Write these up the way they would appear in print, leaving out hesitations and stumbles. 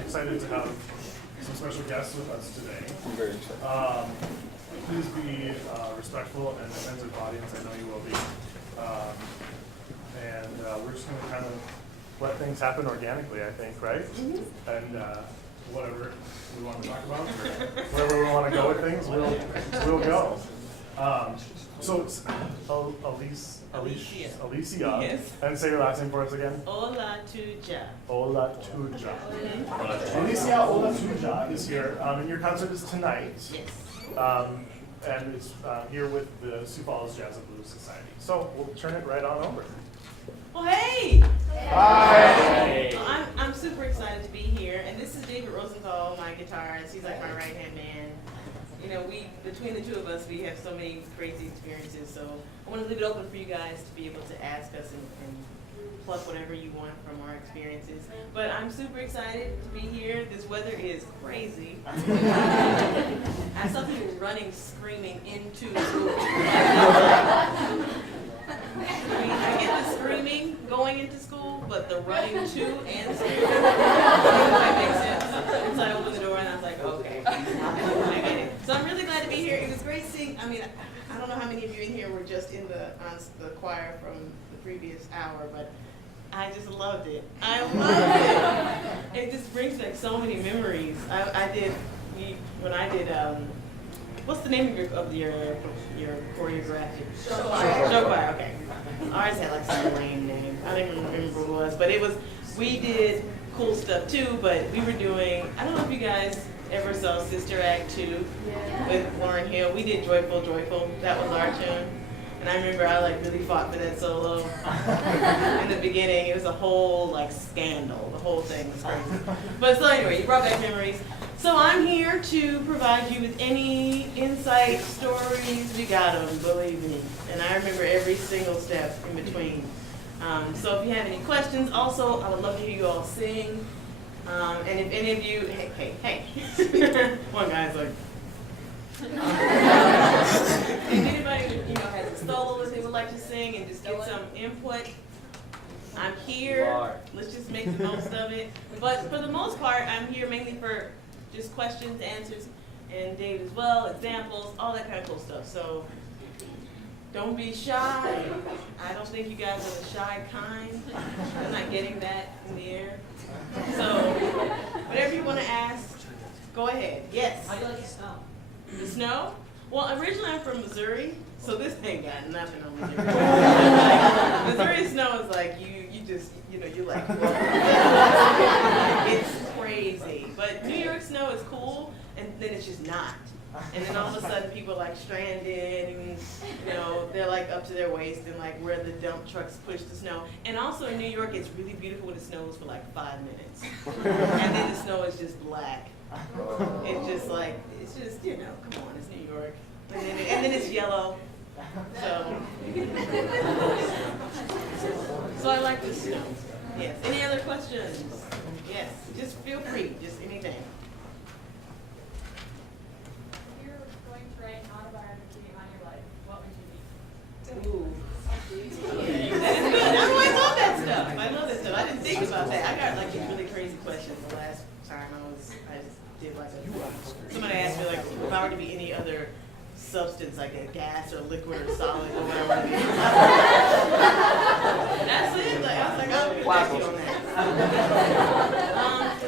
excited to have some special guests with us today. I'm very excited. Please be respectful and attentive audience. I know you will be. We're just going to kind of let things happen organically, I think, right? Mm-hmm. And whatever we want to talk about, or wherever we want to go with things, we'll go. So it's Alicia. Yes. And say your last name for us again. Olatuja. Olatuja. Alicia Olatuja is here, and your concert is tonight. Yes. And it's here with the Sioux Falls Jazz and Blues Society. So we'll turn it right on over. Well, hey! Hi! Well, I'm super excited to be here, and this is David Rosenthal, my guitarist. He's like my right-hand man. You know, between the two of us, we have so many crazy experiences, so I want to leave it open for you guys to be able to ask us and pluck whatever you want from our experiences. But I'm super excited to be here. This weather is crazy. I saw people running, screaming into school. I get the screaming going into school, but the running to and screaming that makes sense. So I opened the door and I was like, okay, I get it. So I'm really glad to be here. It was great seeing. I mean, I don't know how many of you in here were just in the choir from the previous hour, but I just loved it. I loved it. It just brings back so many memories. When I did. What's the name of your choreography? Show choir, okay. Ours had like some lame name. I don't even remember what it was, but we did cool stuff too, but we were doing, I don't know if you guys ever saw Sister Act 2 with Lauryn Hill. We did Joyful, Joyful. That was our tune. And I remember I like really fought for that solo in the beginning. It was a whole like scandal. The whole thing was crazy. But so anyway, you brought back memories. So I'm here to provide you with any insight, stories. We got them, believe me. And I remember every single step in between. So if you have any questions, also I would love to hear you all sing. And if any of you, hey. One guy's like. If anybody has a solo that they would like to sing and just get some input, I'm here. Let's just make the most of it. But for the most part, I'm here mainly for just questions, answers, and Dave as well, examples, all that kind of cool stuff. So don't be shy. I don't think you guys are the shy kind. I'm not getting that in the air. So whatever you want to ask, go ahead. Yes? How do you like the snow? The snow? Well, originally I'm from Missouri, so this ain't got nothing on Missouri. Missouri snow is like you're like, it's crazy. But New York snow is cool, and then it's just not. And then all of a sudden people are like stranded, and they're like up to their waist, and like where the dump trucks push the snow. And also in New York, it's really beautiful when it snows for like 5 minutes, and then the snow is just black. It's just like, come on, it's New York. And then it's yellow. So I like the snow. Yes. Any other questions? Yes. Just feel free. Just anything. If you were going to write an autobiography on your life, what would you be? Ooh. That is good. I love that stuff. I didn't think about that. I got like these really crazy questions the last time I just did like somebody asked me like if I were to be any other substance, like a gas or liquid or solid or whatever I want to be. That's it. Like I was like, I'll get back to you on that.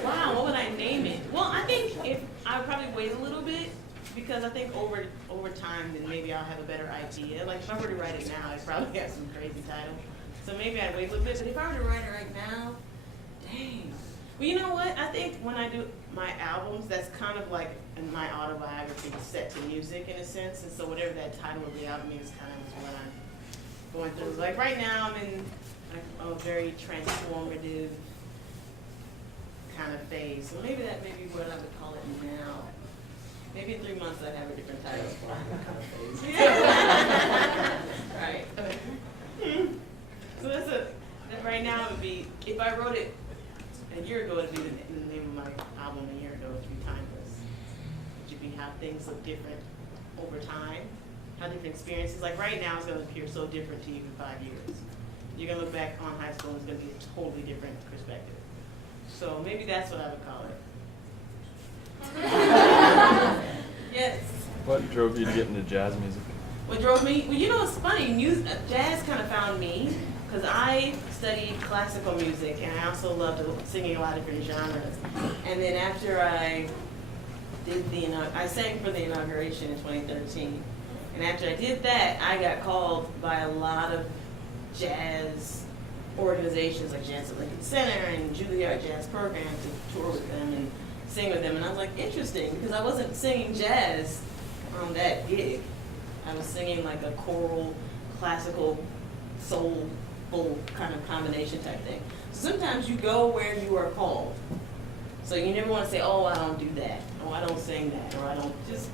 Wow, what would I name it? Well, I think I would probably wait a little bit, because I think over time then maybe I'll have a better idea. Like if I were to write it now, I'd probably have some crazy title. So maybe I'd wait a little bit. But if I were to write it right now, dang. Well, you know what? I think when I do my albums, that's kind of like my autobiography set to music in a sense. And so whatever that title of the album is kind of what I'm going through. Like right now, I'm in a very transformative kind of phase. So maybe that may be what I would call it now. Maybe in 3 months I'd have a different title for that kind of phase. Right. So that right now it would be, if I wrote it a year ago, it'd be the name of my album a year ago, it would be Timeless. It would be how things look different over time, how different experiences, like right now it's going to appear so different to you in 5 years. You're going to look back on high school and it's going to be a totally different perspective. So maybe that's what I would call it. Yes. What drove you to get into jazz music? What drove me? Well, you know, it's funny. Jazz kind of found me because I studied classical music and I also loved singing a lot of different genres. And then after I did I sang for the inauguration in 2013. And after I did that, I got called by a lot of jazz organizations like Jazz Olympic Center and Juilliard Jazz Program to tour with them and sing with them. And I was like, interesting, because I wasn't singing jazz on that gig. I was singing like a choral, classical, soulful kind of combination type thing. So sometimes you go where you are called. So you never want to say, oh, I don't do that, or I don't sing that, or I don't just,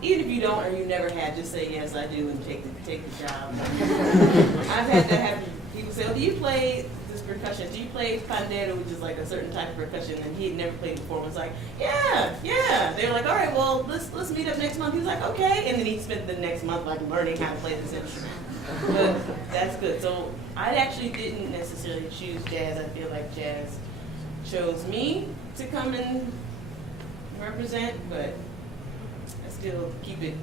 even if you don't or you never had, just say, yes, I do, and take the job. I've had to have people say, oh, do you play this percussion? Do you play pandero, which is like a certain type of percussion, and he had never played before. I was like, yeah. They were like, all right, well, let's meet up next month. He was like, okay, and then he spent the next month like learning how to play this instrument. But that's good. So I actually didn't necessarily choose jazz. I feel like jazz chose me to come and represent, but I still keep it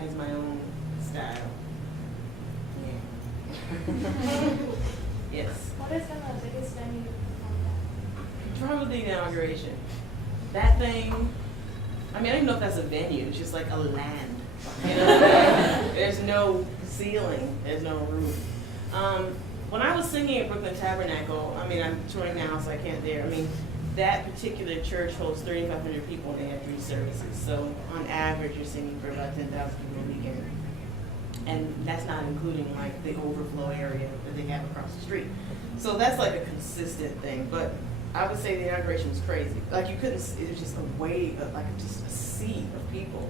as my own style. Yeah. Yes. What is the biggest venue you performed Probably the inauguration. That thing, I mean, I don't even know if that's a venue. It's just like a land. You know? There's no ceiling. There's no roof. When I was singing at Brooklyn Tabernacle, I mean, I'm touring now, so I can't there. I mean, that particular church holds 3,500 people, and they have 3 services. So on average, you're singing for about 10,000 people a weekend. And that's not including like the overflow area that they have across the street. So that's like a consistent thing. But I would say the inauguration was crazy. Like you couldn't, it was just a wave of like just a sea of people.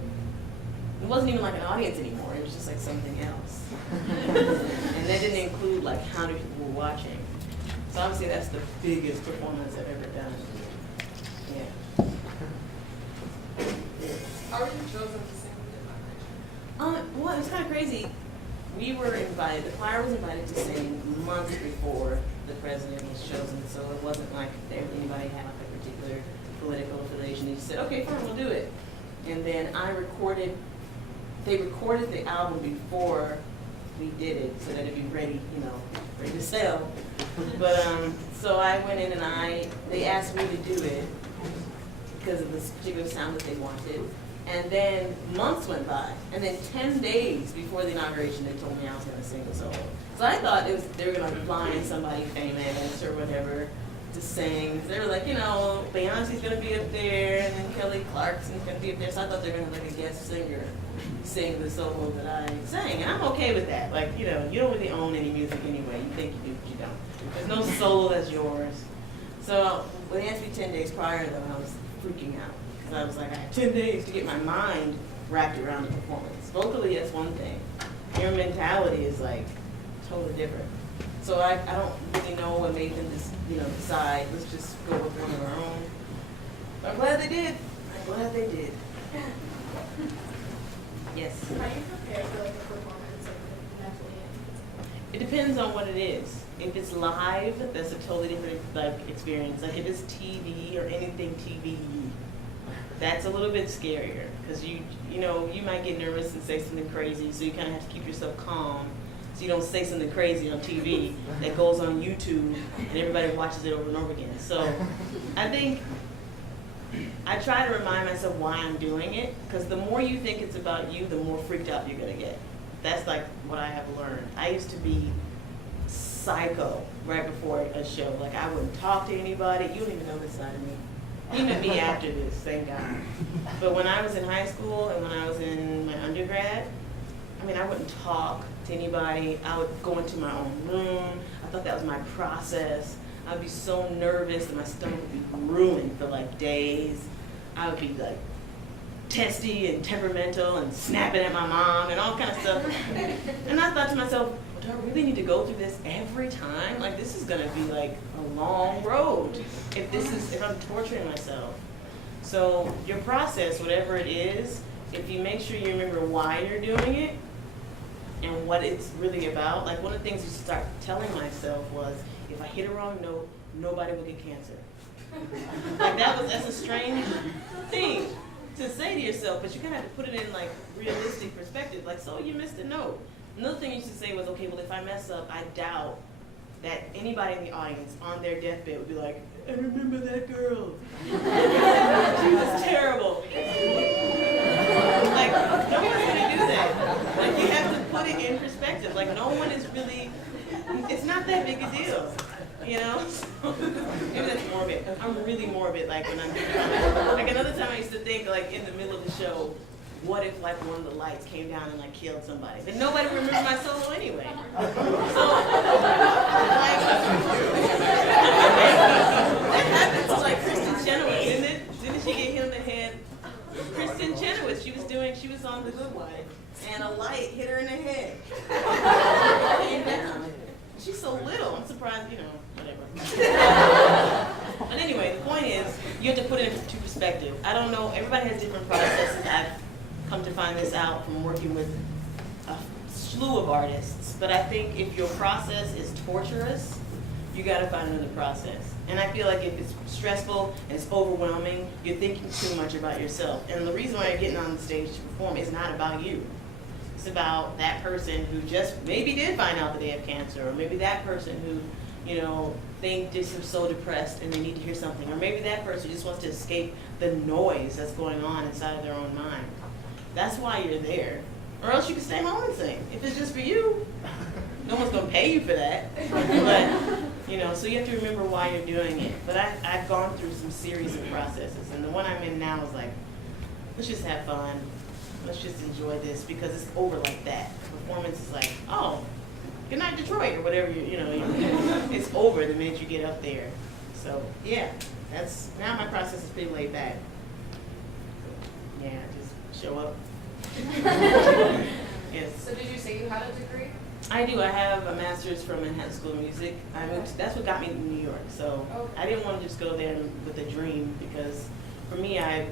It wasn't even like an audience anymore. It was just like something else. And that didn't include like how many people were watching. So obviously that's the biggest performance I've ever done. Yeah. How were you chosen to sing with the inauguration? Well, it was kind of crazy. We were invited, the choir was invited to sing months before the president was chosen, so it wasn't like anybody had like a particular political affiliation. They just said, okay, fine, we'll do it. And then they recorded the album before we did it so that it'd be ready, ready to sell. But so I went in and they asked me to do it because of this particular sound that they wanted. And then months went by, and then 10 days before the inauguration, they told me I was going to sing a solo. So I thought they were going to find somebody famous or whatever to sing. They were like, Beyonce's going to be up there, and then Kelly Clarkson's going to be up there. So I thought they were going to have like a guest singer sing the solo that I sang, and I'm okay with that. Like, you don't really own any music anyway. You think you do, but you don't. There's no solo that's yours. So when they asked me 10 days prior, though, I was freaking out. I was like, I had 10 days to get my mind wrapped around the performance. Vocally, that's one thing. Your mentality is like totally different. So I don't really know what made them just, decide, let's just go with one of our own. But I'm glad they did. Yes. How do you prepare for like a performance mentally? It depends on what it is. If it's live, that's a totally different experience. Like if it's TV or anything TV, that's a little bit scarier because you might get nervous and say something crazy, so you kind of have to keep yourself calm so you don't say something crazy on TV that goes on YouTube and everybody watches it over and over again. So I think I try to remind myself why I'm doing it, because the more you think it's about you, the more freaked out you're gonna get. That's like what I have learned. I used to be psycho right before a show. Like I wouldn't talk to anybody. You don't even know this side of me. He met me after this, thank God. But when I was in high school and when I was in my undergrad, I wouldn't talk to anybody. I would go into my own room. I thought that was my process. I would be so nervous that my stomach would be ruined for like days. I would be like testy and temperamental and snapping at my mom and all kind of stuff. And I thought to myself, do I really need to go through this every time? Like this is gonna be like a long road if I'm torturing myself. So your process, whatever it is, if you make sure you remember why you're doing it and what it's really about, like one of the things you start telling myself was, if I hit a wrong note, nobody will get cancer. Like that's a strange thing to say to yourself, but you kind of have to put it in like realistic perspective. Like, so you missed a note. Another thing you should say was, okay, well, if I mess up, I doubt that anybody in the audience on their deathbed would be like, I remember that girl. She was terrible. Like, no one's gonna do that. Like, you have to put it in perspective. Like, no one is really, it's not that big a deal. You know? Maybe that's morbid. I'm really morbid, like, when I'm doing comedy. Like, another time I used to think, like, in the middle of the show, what if, like, one of the lights came down and, like, killed somebody? But nobody remembers my solo anyway. So, like, that happened to, like, Kristen Chenoweth, didn't it? Didn't she get hit in the head? Kristen Chenoweth, she was on The Good Wife, and a light hit her in the head. Came down. She's so little, I'm surprised, you know, whatever. But anyway, the point is, you have to put it into perspective. I don't know, everybody has different processes. I've come to find this out from working with a slew of artists. But I think if your process is torturous, you gotta find another process. And I feel like if it's stressful and it's overwhelming, you're thinking too much about yourself. And the reason why you're getting on the stage to perform is not about you. It's about that person who just maybe did find out that they have cancer, or maybe that person who, you know, they just are so depressed and they need to hear something, or maybe that person just wants to escape the noise that's going on inside of their own mind. That's why you're there. Or else you can stay home and sing. If it's just for you, no one's gonna pay you for that. But, you know, so you have to remember why you're doing it. But I've gone through some series of processes, and the one I'm in now is like, let's just have fun. Let's just enjoy this, because it's over like that. Performance is like, oh, good night Detroit, or whatever, you know, it's over the minute you get up there. So yeah, now my process is pretty laid back. Yeah, just show up. Yes. So did you say you had a degree? I do. I have a master's from Manhattan School of Music. That's what got me to New York. So I didn't want to just go there with a dream, because for me, I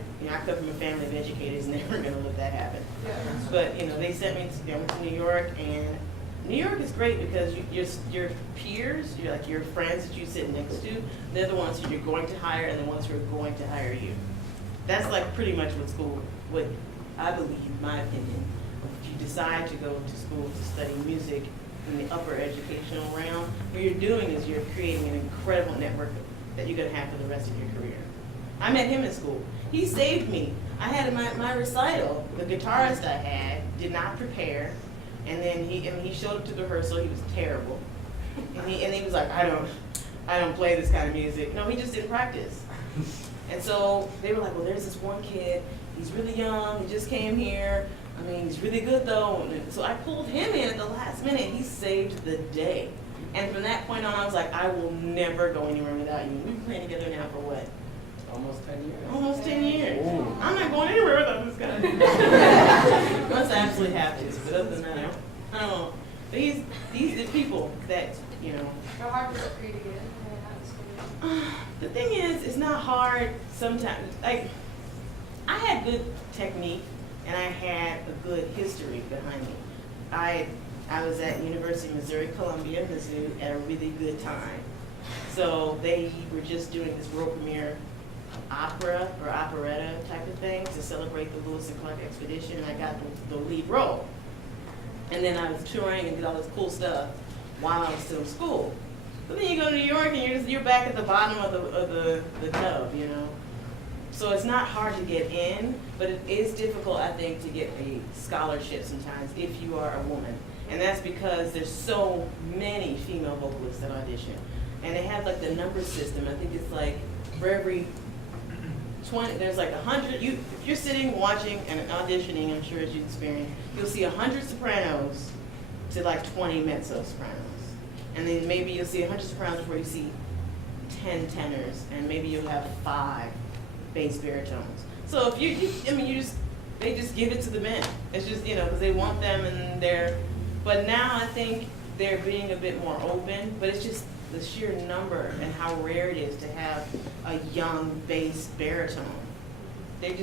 come from a family of educators, never gonna let that happen. Yeah. But you know, they sent me to, I went to New York, and New York is great because your peers, your friends that you sit next to, they're the ones who you're going to hire and the ones who are going to hire you. That's like pretty much what I believe, in my opinion. If you decide to go to school to study music in the upper educational realm, what you're doing is you're creating an incredible network that you're gonna have for the rest of your career. I met him in school. He saved me. I had my recital. The guitarist I had did not prepare, and then he showed up to the rehearsal. He was terrible, and he was like, I don't play this kind of music. No, he just didn't practice. And so they were like, well, there's this one kid. He's really young. He just came here. I mean, he's really good though. And so I pulled him in at the last minute. He saved the day. And from that point on, I was like, I will never go anywhere without you. We've been playing together now for what? Almost 10 years. Almost 10 years. Ooh. I'm not going anywhere without this guy. Unless I absolutely have to, but other than that, I don't know. But these are the people that, you know. How hard was it for you to get in Manhattan School? The thing is, it's not hard sometimes. Like, I had good technique, and I had a good history behind me. I was at University of Missouri-Columbia, Mizzou, at a really good time. So they were just doing this world premiere opera or operetta type of thing to celebrate the Lewis and Clark expedition, and I got the lead role. And then I was touring and did all this cool stuff while I was still in school. But then you go to New York and you're back at the bottom of the tub, you know. So it's not hard to get in, but it is difficult, I think, to get a scholarship sometimes if you are a woman. And that's because there's so many female vocalists that audition. And they have like the number system. I think it's like for every 20, there's like 100, if you're sitting, watching, and auditioning, I'm sure as you've experienced, you'll see 100 sopranos to like 20 mezzo sopranos. And then maybe you'll see 100 sopranos before you see 10 tenors, and maybe you'll have 5 bass baritones. So if they just give it to the men. It's just, you know, because they want them and but now I think they're being a bit more open, but it's just the sheer number and how rare it is to have a young bass baritone. It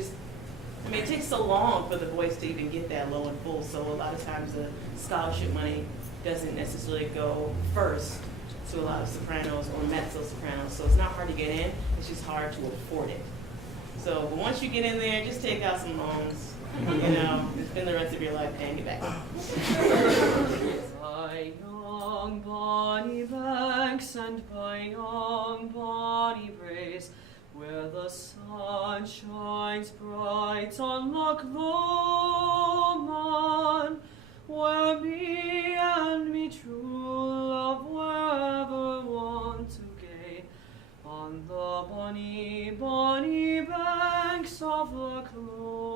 takes so long for the voice to even get that low and full, so a lot of times the scholarship money doesn't necessarily go first to a lot of sopranos or mezzo sopranos. So it's not hard to get in, it's just hard to afford it. So, but once you get in there, just take out some loans, and spend the rest of your life paying it back. By young bonny banks and by young bonny braes, where the sun shines bright on Loch Lomond, where me and me true love were ever wont to gae, on the bonny, bonny banks of Loch Lomond.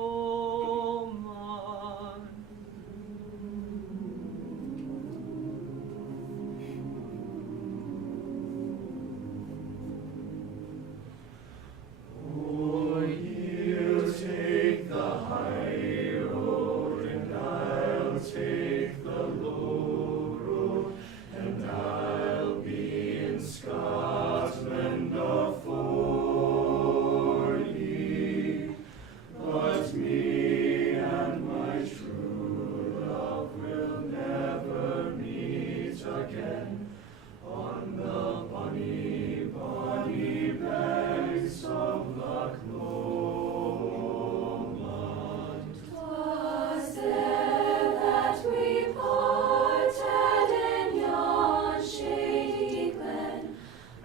Oh, you'll take the high road, and I'll take the low road, and I'll be in Scotland afore ye. But me and my true love will never meet again on the bonny, bonny banks of Loch Lomond. 'Twas there that we parted in yon shady glen,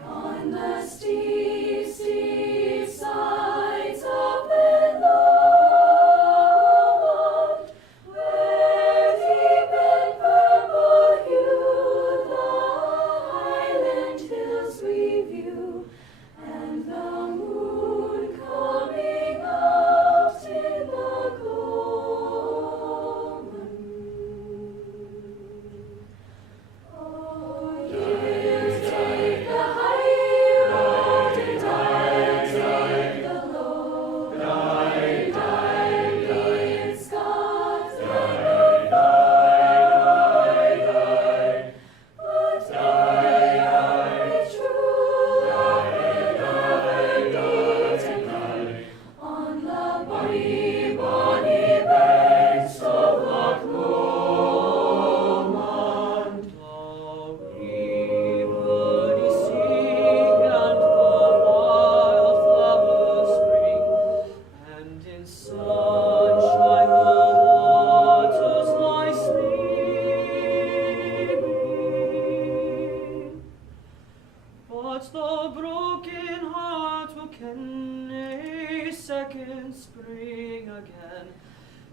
on the steep, steep sides of Lomond, where deep in purple hue the Highland hills we view, and the moon coming out in the gloaming. Oh, you take the high road, and I'll take the low road, and in Scotland but I true love will never meet again on the bonny, bonny banks of Loch Lomond. The ruddy sea and the wildflowers spring, and in sunshine the waters lie sleeping. But the broken heart will ken a second spring again,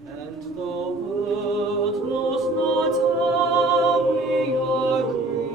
and the world knows not how we are grieved.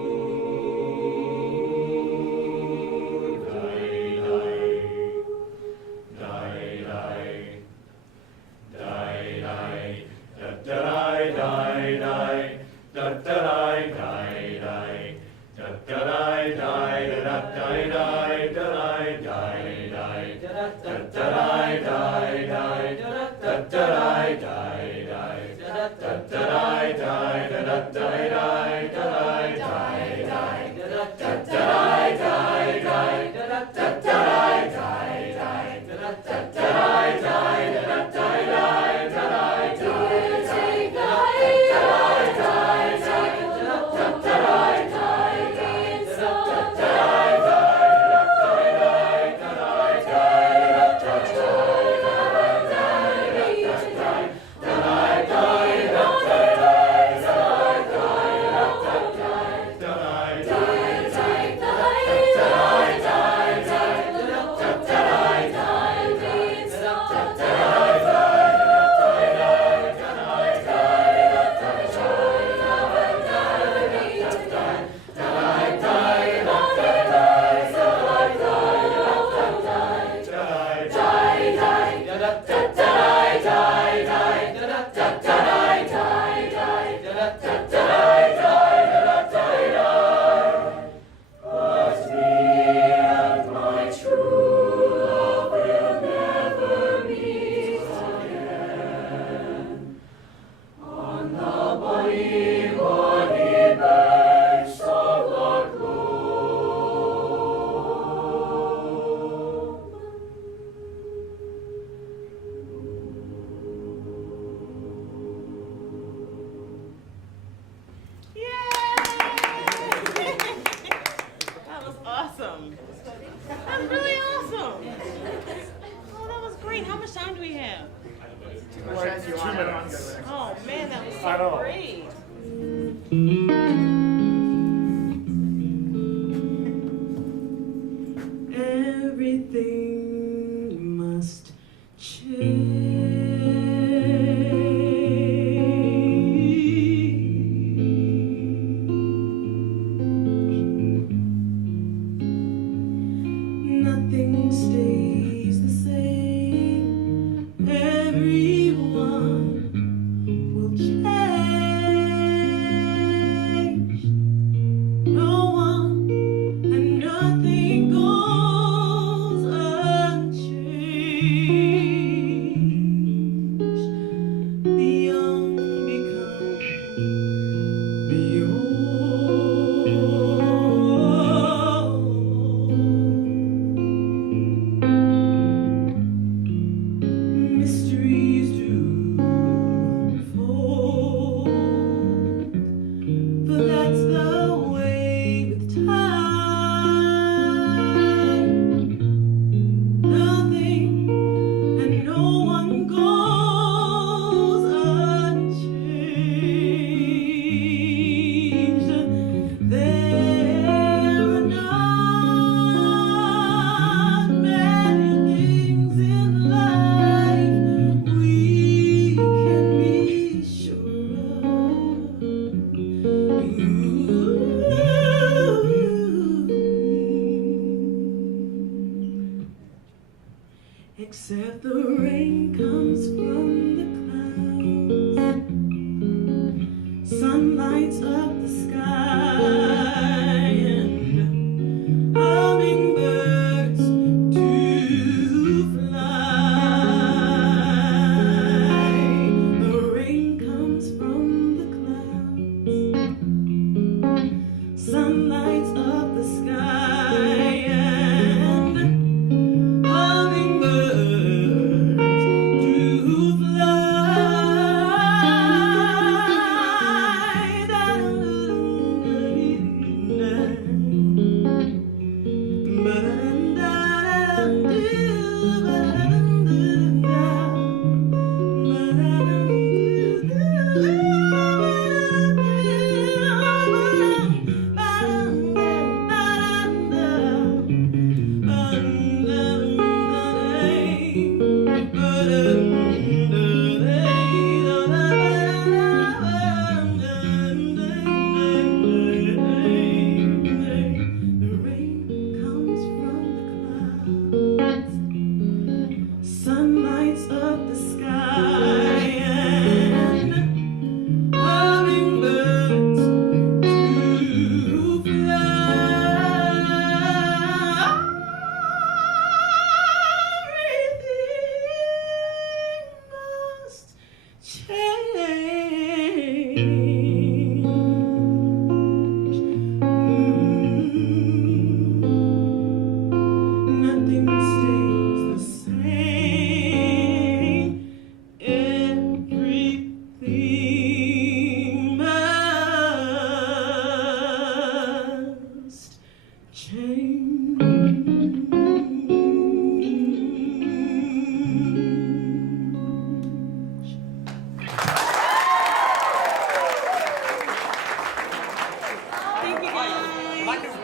dang, how much time do we have? Like 2 minutes. Oh man, that was I so know. great. Everything must change. Nothing stays the same. Everyone will change. No one and nothing goes unchanged. The young become the old. Mysteries do unfold, but that's the way with time. Nothing and no one goes unchanged. There are not many things in life we can be sure of. Except the rain comes from the clouds, sun lights up the sky, and hummingbirds do fly. The rain comes from the clouds, sun lights up the sky, and hummingbirds do Thank you guys.